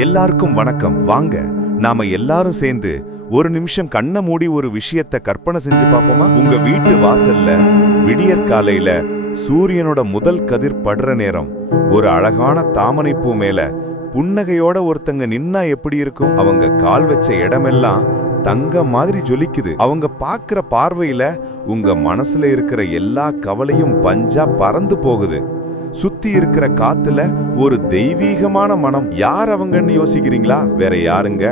எல்லாருக்கும் வணக்கம். வாங்க நாம எல்லாரும் சேர்ந்து ஒரு நிமிஷம் கண்ணை மூடி ஒரு விஷயத்தை கற்பனை செஞ்சு பார்ப்போமா? உங்க வீட்டு வாசல்ல விடியற் காலையில சூரியனோட முதல் கதிர் படுற நேரம் ஒரு அழகான தாமரை பூ மேல புன்னகையோட ஒருத்தங்க நின்னா எப்படி இருக்கும்? அவங்க கால் வச்ச இடமெல்லாம் தங்க மாதிரி ஜொலிக்குது. அவங்க பாக்குற பார்வையில உங்க மனசுல இருக்கிற எல்லா கவலையும் பஞ்சா பறந்து போகுது. சுத்தி இருக்கிற காத்துல ஒரு தெய்வீகமான மனம். யார் அவங்கன்னு யோசிக்கிறீங்களா? வேற யாருங்க,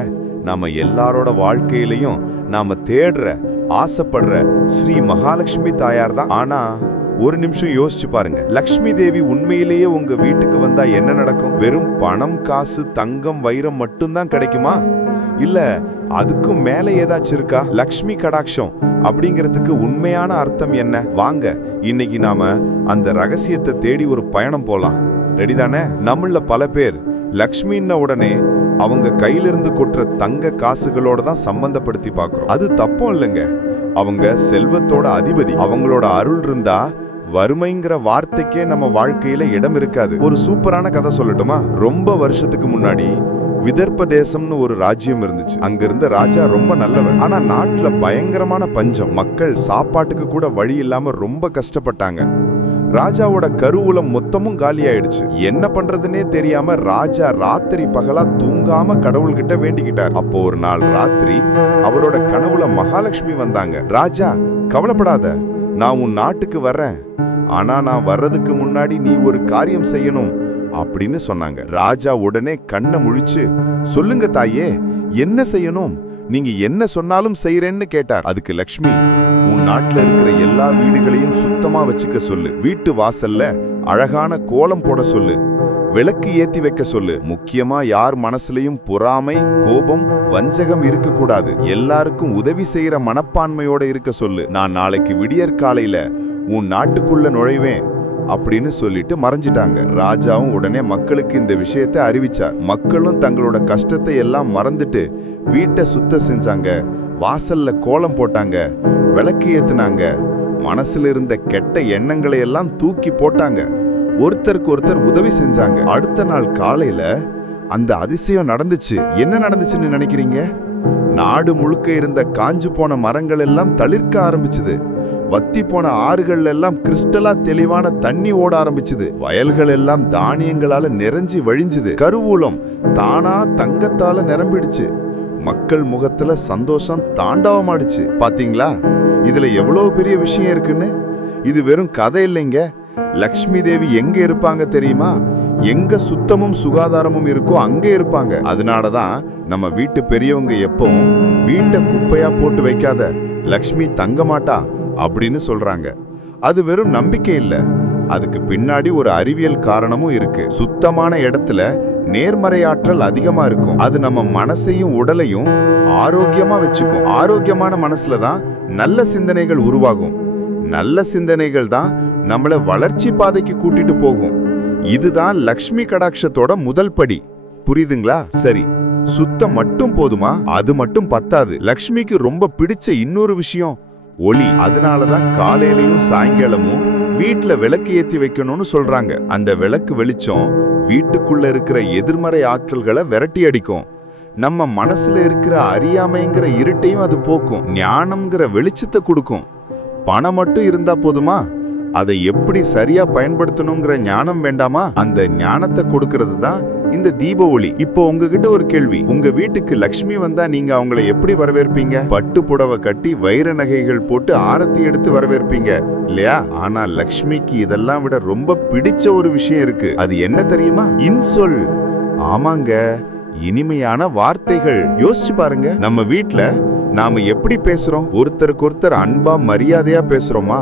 நாம எல்லாரோட வாழ்க்கையிலையும் நாம தேடுற ஆசைப்படுற ஸ்ரீ மகாலட்சுமி தாயார் தான். ஆனா ஒரு நிமிஷம் யோசிச்சு பாருங்க, லக்ஷ்மி தேவி உண்மையிலேயே உங்க வீட்டுக்கு வந்தா என்ன நடக்கும்? வெறும் பணம், காசு, தங்கம், வைரம் மட்டும்தான் கிடைக்குமா? இல்ல அதுக்கும் மேல ஏதாச்சும் இருக்கா? லக்ஷ்மி கடாட்சம் அப்படிங்கிறதுக்கு உண்மையான அர்த்தம் என்ன? வாங்க இன்னைக்கு நாம அந்த ரகசியத்தை தேடி ஒரு பயணம் போலாம். ரெடி தானே? நம்மள பல பேர் லக்ஷ்மின்ன உடனே அவங்க கையிலிருந்து கொட்டுற தங்க காசுகளோட தான் சம்பந்தப்படுத்தி பார்க்கிறோம். அது தப்பும் இல்லைங்க. அவங்க செல்வத்தோட அதிபதி. அவங்களோட அருள் இருந்தா வறுமைங்கிற வார்த்தைக்கே நம்ம வாழ்க்கையில இடம் இருக்காது. ஒரு சூப்பரான கதை சொல்லட்டுமா? ரொம்ப வருஷத்துக்கு முன்னாடி விதர்ப்ப தேசம்னு ஒரு ராஜ்யம் இருந்துச்சு. அங்க இருந்த ராஜா ரொம்ப நல்லவர். ஆனா நாட்டுல பயங்கரமான பஞ்சம். மக்கள் சாப்பாட்டுக்கு கூட வழி இல்லாம ரொம்ப கஷ்டப்பட்டாங்க. ராஜாவோட கருவூலம் மொத்தமும் காலி ஆயிடுச்சு. என்ன பண்றதுன்னே தெரியாம ராஜா ராத்திரி பகலா தூங்காம கடவுள்கிட்ட வேண்டிக்கிட்டார். அப்போ ஒரு நாள் ராத்திரி அவரோட கனவுல மகாலட்சுமி வந்தாங்க. ராஜா, கவலைப்படாத, நான் உன் நாட்டுக்கு வர்றேன். ஆனா நான் வர்றதுக்கு முன்னாடி நீ ஒரு காரியம் செய்யணும் அப்படின்னு சொன்னாங்க. ராஜா உடனே கண்ணை முழிச்சு, சொல்லுங்க தாயே, என்ன செய்யணும்? நீங்க என்ன சொன்னாலும் செய்யறேன்னு கேட்டார். அதுக்கு லக்ஷ்மி, உன் நாட்டுல இருக்கிற எல்லா வீடுகளையும் சுத்தமா வச்சுக்க சொல்லு. வீட்டு வாசல்ல அழகான கோலம் போட சொல்லு. விளக்கு ஏத்தி வைக்க சொல்லு. முக்கியமா யார் மனசுலயும் பொறாமை, கோபம், வஞ்சகம் இருக்க கூடாது. எல்லாருக்கும் உதவி செய்யற மனப்பான்மையோட இருக்க சொல்லு. நான் நாளைக்கு விடியற் காலையில உன் நாட்டுக்குள்ள நுழைவேன் அப்படின்னு சொல்லிட்டு மறைஞ்சிட்டாங்க. ராஜாவும் உடனே மக்களுக்கு இந்த விஷயத்தை அறிவிச்சார். மக்களும் தங்களோட கஷ்டத்தை எல்லாம் மறந்துட்டு வீட்டை சுத்தம் செஞ்சாங்க, வாசல்ல கோலம் போட்டாங்க, விளக்கு ஏத்துனாங்க, மனசுல இருந்த கெட்ட எண்ணங்களை எல்லாம் தூக்கி போட்டாங்க. ஒருத்தருக்கு ஒருத்தர் உதவி செஞ்சாங்க. அடுத்த நாள் காலையில அந்த அதிசயம் நடந்துச்சு. என்ன நடந்துச்சுன்னு நினைக்கிறீங்க? நாடு முழுக்க இருந்த காஞ்சு போன மரங்கள் எல்லாம் தளிர்க்க ஆரம்பிச்சுது. வத்தி போன ஆறுகள் எல்லாம் கிறிஸ்டலா தெளிவான தண்ணி ஓட ஆரம்பிச்சுது. வயல்கள் எல்லாம் தானியங்களால நிறைஞ்சி வழிஞ்சுது. கருவூலம் தானா தங்கத்தால நிரம்பிடுச்சு. மக்கள் முகத்துல சந்தோஷம் தாண்டவமாடுச்சு. பாத்தீங்களா இதுல எவ்வளவு பெரிய விஷயம் இருக்குன்னு? இது வெறும் கதை இல்லைங்க. லக்ஷ்மி தேவி எங்க இருப்பாங்க தெரியுமா? எங்க சுத்தமும் சுகாதாரமும் இருக்கோ அங்க இருப்பாங்க. அதனாலதான் நம்ம வீட்டு பெரியவங்க எப்பவும் வீட்டை குப்பையா போட்டு வைக்காத, லக்ஷ்மி தங்க மாட்டா அப்படின்னு சொல்றாங்க. அது வெறும் நம்பிக்கை இல்ல, அதுக்கு பின்னாடி ஒரு அறிவியல் காரணமும் இருக்கு. சுத்தமான இடத்துல நேர்மறையாற்றல் அதிகமா இருக்கும். அது நம்ம மனசையும் உடலையும் ஆரோக்கியமா வச்சுக்கும். ஆரோக்கியமான மனசுல தான் நல்ல சிந்தனைகள் உருவாகும். நல்ல சிந்தனைகள் தான் நம்மள வளர்ச்சி பாதைக்கு கூட்டிட்டு போகும். இதுதான் லக்ஷ்மி கடாட்சத்தோட முதல் படி. புரியுதுங்களா? சரி, சுத்தம் மட்டும் போதுமா? அது மட்டும் பத்தாது. லக்ஷ்மிக்கு ரொம்ப பிடிச்ச இன்னொரு விஷயம் ஒளி. அதனாலதான் காலையிலயும் சாயங்காலமும் வீட்டுல விளக்கு ஏத்தி வைக்கணும்னு சொல்றாங்க. அந்த விளக்கு வெளிச்சம் வீட்டுக்குள்ள இருக்கிற எதிர்மறை ஆற்றல்களை விரட்டி அடிக்கும். நம்ம மனசுல இருக்கிற அறியாமைங்கிற இருட்டையும் அது போக்கும். ஞானம்ங்கிற வெளிச்சத்தை கொடுக்கும். பணம் மட்டும் இருந்தா போதுமா? அதை எப்படி சரியா பயன்படுத்தணுங்கிற ஞானம் வேண்டாமா? அந்த ஞானத்தை கொடுக்கிறது தான் இந்த தீப ஒளி. இப்போ உங்ககிட்ட ஒரு கேள்வி. உங்க வீட்டுக்கு லக்ஷ்மி வந்தா நீங்க அவங்களை எப்படி வரவேற்பீங்க? பட்டு புடவை கட்டி வைர நகைகள் போட்டு ஆரத்தி எடுத்து வரவேற்பீங்க இல்லையா? ஆனா லக்ஷ்மிக்கு இதெல்லாம் விட ரொம்ப பிடிச்ச ஒரு விஷயம் இருக்கு. அது என்ன தெரியுமா? இன்சொல். ஆமாங்க, இனிமையான வார்த்தைகள். யோசிச்சு பாருங்க, நம்ம வீட்டுல நாம எப்படி பேசுறோம்? ஒருத்தருக்கு ஒருத்தர் அன்பா மரியாதையா பேசுறோமா?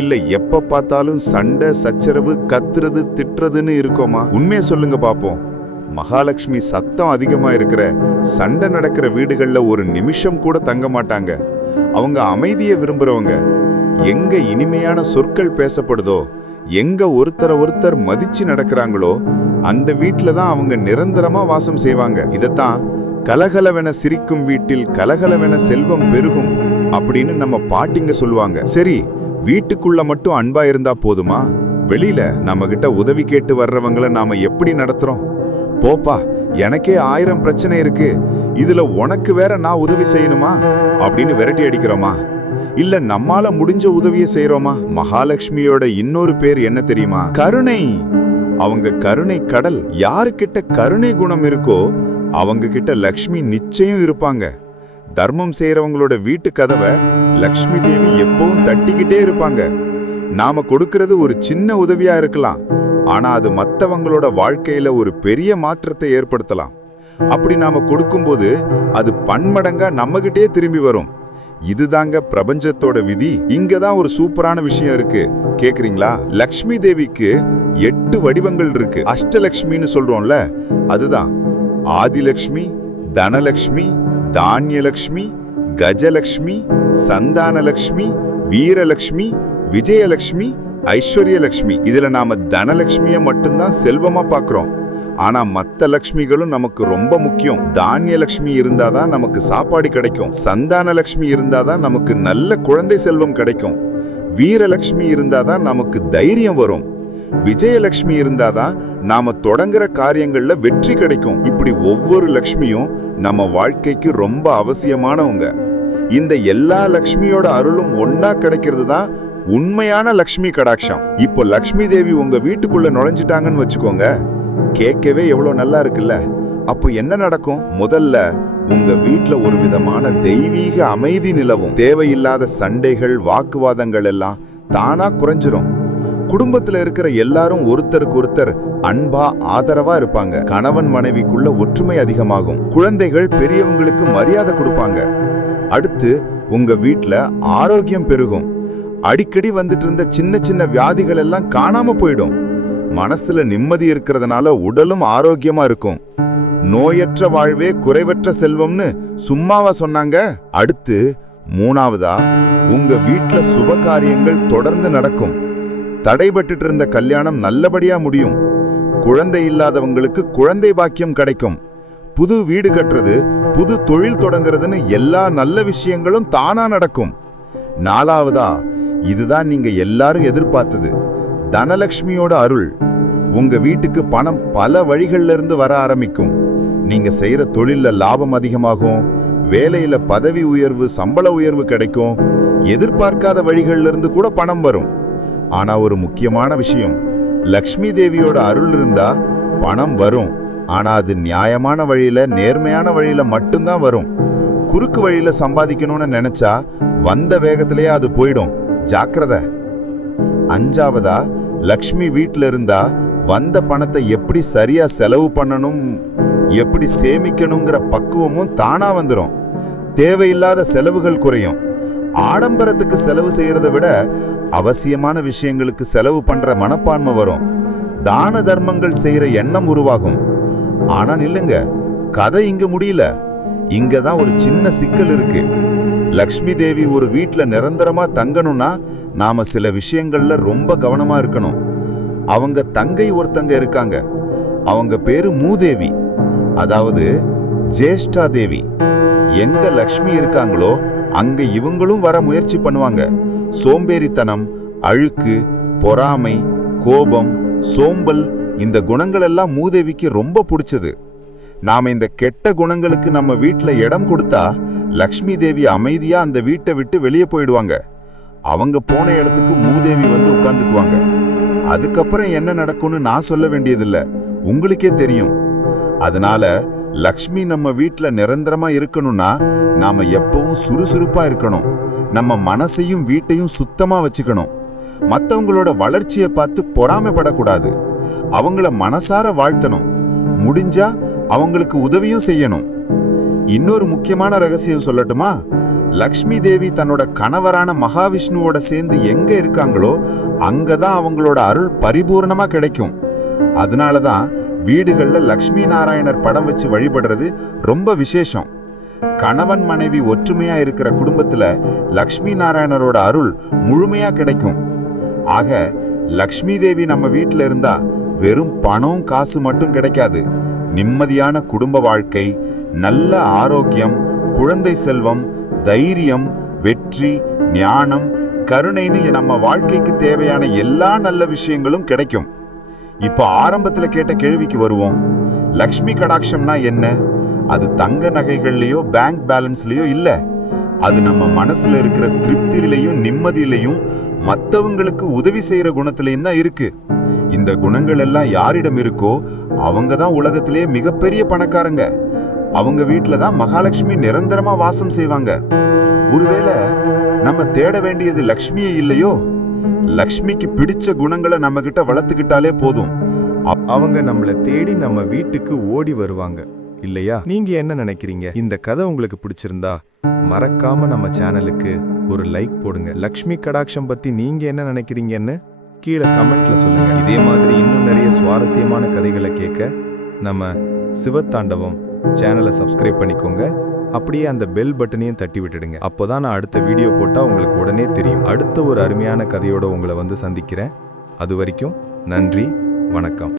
இல்ல எப்ப பார்த்தாலும் சண்டை சச்சரவு, கத்துறது திட்டுறதுன்னு இருக்கோமா? உண்மையை சொல்லுங்க பாப்போம். மகாலட்சுமி சத்தம் அதிகமா இருக்கிற, சண்டை நடக்கிற வீடுகள்ல ஒரு நிமிஷம் கூட தங்க மாட்டாங்க. அவங்க அமைதியை விரும்புறவங்க. எங்க இனிமையான சொற்கள் பேசப்படுதோ, எங்க ஒருத்தரை ஒருத்தர் மதிச்சு நடக்கிறாங்களோ அந்த வீட்டுல தான் அவங்க நிரந்தரமா வாசம் செய்வாங்க. இதத்தான் கலகலவென சிரிக்கும் வீட்டில் கலகலவென செல்வம் பெருகும் அப்படின்னு நம்ம பாட்டிங்க சொல்லுவாங்க. சரி, வீட்டுக்குள்ள மட்டும் அன்பா இருந்தா போதுமா? வெளியில நம்ம கிட்ட உதவி கேட்டு வர்றவங்களை நாம எப்படி நடத்துறோம்? போப்பா, எனக்கே 1000 பிரச்சனை இருக்கு, இதுல உனக்கு வேற நான் உதவி செய்யணுமா அப்படின்னு விரட்டி அடிக்கிறோமா? இல்ல நம்மால முடிஞ்ச உதவியை செய்யறோமா? மகாலட்சுமியோட இன்னொரு பேர் என்ன தெரியுமா? கருணை. அவங்க கருணை கடல். யாருக்கிட்ட கருணை குணம் இருக்கோ அவங்க கிட்ட லக்ஷ்மி நிச்சயம் இருப்பாங்க. தர்மம் செய்யறவங்களோட வீட்டு கதவை லக்ஷ்மி தேவி எப்பவும் தட்டிக்கிட்டே இருப்பாங்க. நாம கொடுக்கிறது ஒரு சின்ன உதவியா இருக்கலாம், ஆனா அது மத்தவங்களோட வாழ்க்கையில ஒரு பெரிய மாற்றத்தை ஏற்படுத்தலாம். அப்படி நாம கொடுக்கும்போது அது பன்மடங்கா நம்மகிட்டே திரும்பி வரும். இதுதாங்க பிரபஞ்சத்தோட விதி. இங்கதான் ஒரு சூப்பரான விஷயம் இருக்கு, கேக்குறீங்களா? லக்ஷ்மி தேவிக்கு 8 வடிவங்கள் இருக்கு. அஷ்டலக்ஷ்மின்னு சொல்றோம்ல, அதுதான் ஆதிலக்ஷ்மி, தனலக்ஷ்மி, தானியலக்ஷ்மி, கஜலக்ஷ்மி, சந்தானலக்ஷ்மி, வீரலக்ஷ்மி, விஜயலக்ஷ்மி, ஐஸ்வர்யலக்ஷ்மி. இதுல நாம தனலக்ஷ்மிய மட்டும்தான் செல்வமா பாக்குறோம், ஆனா மத்த லக்ஷ்மிகளும் நமக்கு ரொம்ப முக்கியம். தானியலக்ஷ்மி இருந்தாதான் நமக்கு சாப்பாடு கிடைக்கும், சந்தானலக்ஷ்மி இருந்தாதான் நமக்கு நல்ல குழந்தை செல்வம் கிடைக்கும், வீரலக்ஷ்மி இருந்தாதான் நமக்கு தைரியம் வரும், விஜயலக்ஷ்மி இருந்தாதான் நாம தொடங்குற காரியங்கள்ல வெற்றி கிடைக்கும். இப்படி ஒவ்வொரு லக்ஷ்மியும் நம்ம வாழ்க்கைக்கு ரொம்ப அவசியமானவங்க. இந்த எல்லா லக்ஷ்மியோட அருளும் ஒன்னா கிடைக்கிறது தான் உண்மையான லக்ஷ்மி கடாட்சம். இப்போ லக்ஷ்மி தேவி உங்க வீட்டுக்குள்ள நுழைஞ்சிட்டாங்கன்னு வச்சுக்கோங்க, கேட்கவே எவ்வளவு நல்லா இருக்குல்ல? அப்போ என்ன நடக்கும்? முதல்ல உங்க வீட்டுல ஒரு விதமான தெய்வீக அமைதி நிலவும். தேவையில்லாத சண்டைகள், வாக்குவாதங்கள் எல்லாம் தானா குறைஞ்சிரும். குடும்பத்துல இருக்கிற எல்லாரும் ஒருத்தருக்கு ஒருத்தர் அன்பா ஆதரவா இருப்பாங்க. கணவன் மனைவிக்குள்ள ஒற்றுமை அதிகமாகும். குழந்தைகள் பெரியவங்களுக்கு மரியாதை கொடுப்பாங்க. அடுத்து உங்க வீட்டுல ஆரோக்கியம் பெருகும். அடிக்கடி வந்துட்டு இருந்த சின்ன சின்ன வியாதிகள் எல்லாம் காணாம போயிடும். மனசுல நிம்மதி இருக்கிறதுனால உடலும் ஆரோக்கியமா இருக்கும். நோயற்ற வாழ்வே குறைவற்ற செல்வம்னு சும்மாவா சொன்னாங்க? அடுத்து 3வதா உங்க வீட்டுல சுப காரியங்கள் தொடர்ந்து நடக்கும். தடைபட்டு இருந்த கல்யாணம் நல்லபடியா முடியும். குழந்தை இல்லாதவங்களுக்கு குழந்தை பாக்கியம் கிடைக்கும். புது வீடு கட்டுறது, புது தொழில் தொடங்குறதுன்னு எல்லா நல்ல விஷயங்களும் தானா நடக்கும். 4வதா இதுதான் நீங்க எல்லாரும் எதிர்பார்த்தது, தனலட்சுமியோட அருள். உங்க வீட்டுக்கு பணம் பல வழிகள்ல இருந்து வர ஆரம்பிக்கும். நீங்க செய்யற தொழில்ல லாபம் அதிகமாகும், வேலையில பதவி உயர்வு, சம்பள உயர்வு கிடைக்கும். எதிர்பார்க்காத வழிகள்ல இருந்து கூட பணம் வரும். ஆனா ஒரு முக்கியமான விஷயம், லக்ஷ்மி தேவியோட அருள் இருந்தா பணம் வரும், ஆனா அது நியாயமான வழியில, நேர்மையான வழியில மட்டும்தான் வரும். குறுக்கு வழியில சம்பாதிக்கணும்னு நினைச்சா வந்த வேகத்திலேயே அது போயிடும், ஜாக்கிரதை. 5வதா லக்ஷ்மி வீட்டுல இருந்தா வந்த பணத்தை எப்படி சரியா செலவு பண்ணணும், எப்படி சேமிக்கணுங்கிற பக்குவமும் தானா வந்துடும். தேவையில்லாத செலவுகள் குறையும். ஆடம்பரத்துக்கு செலவு செய்யறதை விட அவசியமான விஷயங்களுக்கு செலவு பண்ற மனப்பான்மை வரும். தான தர்மங்கள் செய்யற எண்ணம் உருவாகும். ஆனா நில்லுங்க, கதை இங்க முடியல. இங்கதான் ஒரு சின்ன சிக்கல் இருக்கு. லக்ஷ்மி தேவி ஒரு வீட்டுல நிரந்தரமா தங்கணும்னா நாம சில விஷயங்கள்ல ரொம்ப கவனமா இருக்கணும். அவங்க தங்கை ஒருத்தங்க இருக்காங்க, அவங்க பேரு மூதேவி, அதாவது ஜேஷ்டா தேவி. எங்க லக்ஷ்மி இருக்காங்களோ அங்க இவங்களும் வர முயற்சி பண்ணுவாங்க. சோம்பேறித்தனம், அழுக்கு, பொறாமை, கோபம், சோம்பல், இந்த குணங்கள் எல்லாம் மூதேவிக்கு ரொம்ப பிடிச்சது. நாம இந்த கெட்ட குணங்களுக்கு நம்ம வீட்டுல இடம் கொடுத்தா லக்ஷ்மி தேவி அமைதியா அந்த வீட்டை விட்டு வெளியே போயிடுவாங்க. அவங்க போன இடத்துக்கு மூதேவி வந்து உட்கார்ந்துக்குவாங்க. அதுக்கப்புறம் என்ன நடக்கும்னு நான் சொல்ல வேண்டியதில்ல, உங்களுக்கே தெரியும். அதனால லக்ஷ்மி நம்ம வீட்டுல நிரந்தரமா இருக்கணும்னா நாம எப்பவும் சுறுசுறுப்பா இருக்கணும். நம்ம மனசையும் வீட்டையும் சுத்தமா வச்சுக்கணும். மத்தவங்களோட வளர்ச்சியை பார்த்து பொறாமைப்படக்கூடாது. அவங்கள மனசார வாழ்த்தணும். முடிஞ்சா அவங்களுக்கு உதவியும் செய்யணும். இன்னொரு முக்கியமான ரகசியம் சொல்லட்டுமா? லக்ஷ்மி தேவி தன்னோட கணவரான மகாவிஷ்ணுவோட சேர்ந்து எங்க இருக்காங்களோ அங்கதான் அவங்களோட அருள் பரிபூர்ணமா கிடைக்கும். அதனாலதான் வீடுகள்ல லக்ஷ்மி நாராயணர் படம் வச்சு வழிபடுறது ரொம்ப விசேஷம். கணவன் மனைவி ஒற்றுமையா இருக்கிற குடும்பத்துல லக்ஷ்மி நாராயணரோட அருள் முழுமையா கிடைக்கும். ஆக லக்ஷ்மி தேவி நம்ம வீட்டுல இருந்தா வெறும் பணம் காசு மட்டும் கிடைக்காது. நிம்மதியான குடும்ப வாழ்க்கை, நல்ல ஆரோக்கியம், குழந்தை செல்வம், தைரியம், வெற்றி, ஞானம், கருணைன்னு நம்ம வாழ்க்கைக்கு தேவையான எல்லா நல்ல விஷயங்களும் கிடைக்கும். இப்போ ஆரம்பத்துல கேட்ட கேள்விக்கு வருவோம். லக்ஷ்மி கடாட்சம்னா என்ன? அது தங்க நகைகள்லயோ பேங்க் பேலன்ஸ்லயோ இல்ல. அது நம்ம மனசுல இருக்கிற திருப்தியிலையும் நிம்மதியிலையும் மத்தவங்களுக்கு உதவி செய்யற குணத்திலையும் தான் இருக்கு. இந்த குணங்கள் எல்லாம் யாரிடம் இருக்கோ அவங்க தான் உலகத்திலேயே மிகப்பெரிய பணக்காரங்க. அவங்க வீட்டுல தான் மகாலட்சுமி நிரந்தரமா வாசம் செய்வாங்க. ஒருவேளை நம்ம தேட வேண்டியது லக்ஷ்மியே இல்லையோ, லக்ஷ்மிக்கு பிடிச்ச குணங்களை நம்ம கிட்ட வளர்த்துக்கிட்டாலே போதும். அவங்க நம்மள தேடி நம்ம வீட்டுக்கு ஓடி வருவாங்க இல்லையா? நீங்க என்ன நினைக்கிறீங்க? இந்த கதை உங்களுக்கு பிடிச்சிருந்தா மறக்காம நம்ம சேனலுக்கு ஒரு லைக் போடுங்க. லக்ஷ்மி கடாட்சம் பத்தி நீங்க என்ன நினைக்கிறீங்கன்னு கீழே கமெண்ட்ல சொல்லுங்க. இதே மாதிரி இன்னும் நிறைய சுவாரஸ்யமான கதைகளை கேட்க நம்ம சிவத்தாண்டவம் சேனலை சப்ஸ்கிரைப் பண்ணிக்கோங்க. அப்படியே அந்த பெல் பட்டனையும் தட்டி விட்டுடுங்க. அப்போதான் நான் அடுத்த வீடியோ போட்டா உங்களுக்கு உடனே தெரியும். அடுத்த ஒரு அருமையான கதையோட உங்களை வந்து சந்திக்கிறேன். அது வரைக்கும் நன்றி, வணக்கம்.